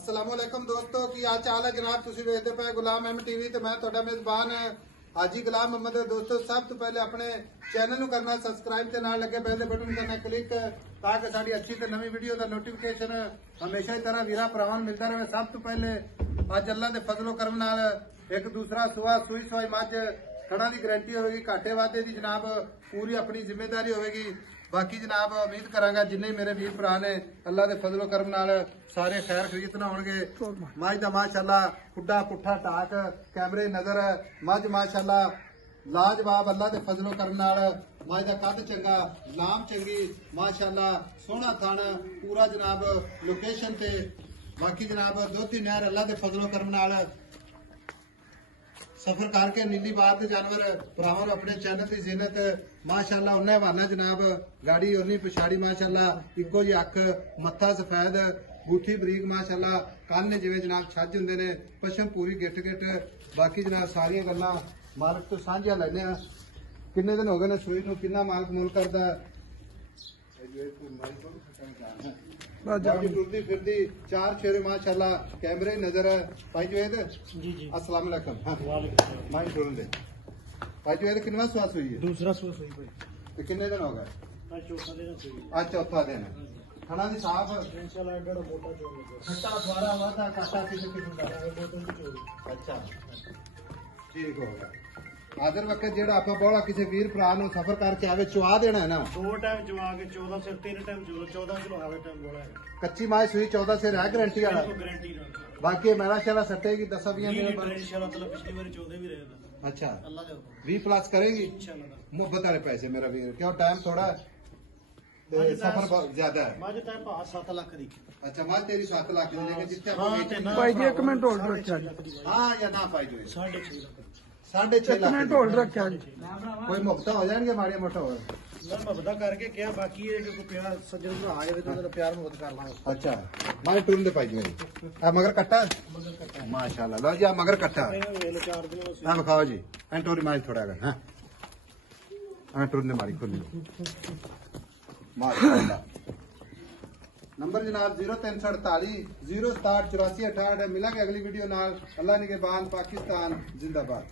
अस्सलामुअलैकुम दोस्तों की हाल चाल है जनाब। तुसी वेखदे पे गुलाम एम टीवी ते मैं तुहाडा मेजबान हाजी गुलाम मोहम्मद। दोस्तों सब तो पहले अपने चैनल करना सब्सक्राइब ते नाल लगे बेल बटन करना क्लिक ताकि साडी अच्छी ते नवी वीडियो का नोटिफिकेशन हमेशा ही तरह वीरा भरावां मिलता रहे। सब तो पहले अज अल्लाह के फजलो करम नाल एक दूसरा सुआ सुई सवाई मझ खड़ा की गारंटी होगी, घाटे वाधे की जनाब पूरी अपनी जिम्मेदारी होगी। बाकी जनाब उम्मीद करांगा जिन्ने मेरे वीर भरा ने अल्लाह के फजलो करम नाल सारे खैर खरीदना होंगे। मझ का माशाअल्लाह खुड्डा पुट्ठा टाक कैमरे नजर मझ माशाअल्लाह लाजवाब अल्लाह के फजलो करम नाल मझ का कद चंगा नाम चंगी माशाअल्लाह सोहना थन पूरा जनाब लोकेशन ते। बाकी जनाब दोधी नहर अल्लाह के फजलो करम नाल सफर करके नीली बार के जानवर भरावां अपने चैनल की जिन्नत माशाअल्लाह उन्हें हवाना जनाब गाड़ी उन्नी पिछाड़ी माशाअल्लाह इको जी अख मत्था सफेद बूठी बरीक माशाअल्लाह कान जिवें जनाब छज हुंदे ने पशम पूरी गिट गिट। बाकी जनाब सारियां गल्लां मालक तो साझियां लैने आ। किन्ने दिन हो गए ने सूई नूं किन्ना मालक मुल करदा टुरदी फिरदी चार शेरे माशाअल्लाह कैमरे नजर है। भाई जुवेद जी जी अस्सलाम वालेकुम। माई टुरन दे भाई जुवेद किन्ना स्वास हुई है? दूसरा सुई सुई कोई तो किन्ने दिन हो गए? आज चौथा दिन सुई आज चौथा दिन है। खाना दी साफ इंशाल्लाह एडा मोटा चोल लगे खट्टा द्वारा वादा काटा किसी किस्म का बोतल की चोरी। अच्छा ठीक हो गया। आदर वक्त जेड़ा आपा बोला किसी वीर भरा नु सफर करके आवे चुआ देना है ना। दो टाइम चुआ के 14 से 3 टाइम चुआ 14 किलो आवे टाइम बोला है। कच्ची माय सुई 14 से रह गारंटी वाला गारंटी ना बाकी मेरा शाला सटेगी 10 20 दिन इंशाल्लाह ताला पिछली बार 14 भी रहेगा। अच्छा अल्लाह दे हुक्म 20 प्लस करेगी इंशाल्लाह। मुहब्बत वाले पैसे मेरा वीर क्यों टाइम थोड़ा है ते सफर बहुत ज्यादा है। माजे टाइम पा 7 लाख दी। अच्छा मां तेरी 7 लाख दी लेकिन जिससे भाई जी 1 मिनट होल्ड रखा जी। हाँ या ना पाई जो 6.5 लाख 6.5 1 लाख मिनट होल्ड रखा जी। कोई मुफ्ता हो जाएंगे माड़िया मोटा हो। मैं मबदा करके क्या बाकी है कि कोई प्यार सज्जन भरा आ जाए तो तेरा प्यार मुहब्बत कर लांगे। अच्छा मां टूरन दे पाई मेरी आ मगर कट्टा माशाल्लाह लो जी आ मगर कट्टा वेले 4 दिन हाँ बखाओ जी एंड टोरी मारी थोड़ा अगर हाँ हाँ टूरन दे मारी खुली माशाल्लाह। नंबर जनाब 0348 067 84 68 मिला के अगली वीडियो नाल। अल्लाह निगहबान पाकिस्तान जिंदाबाद।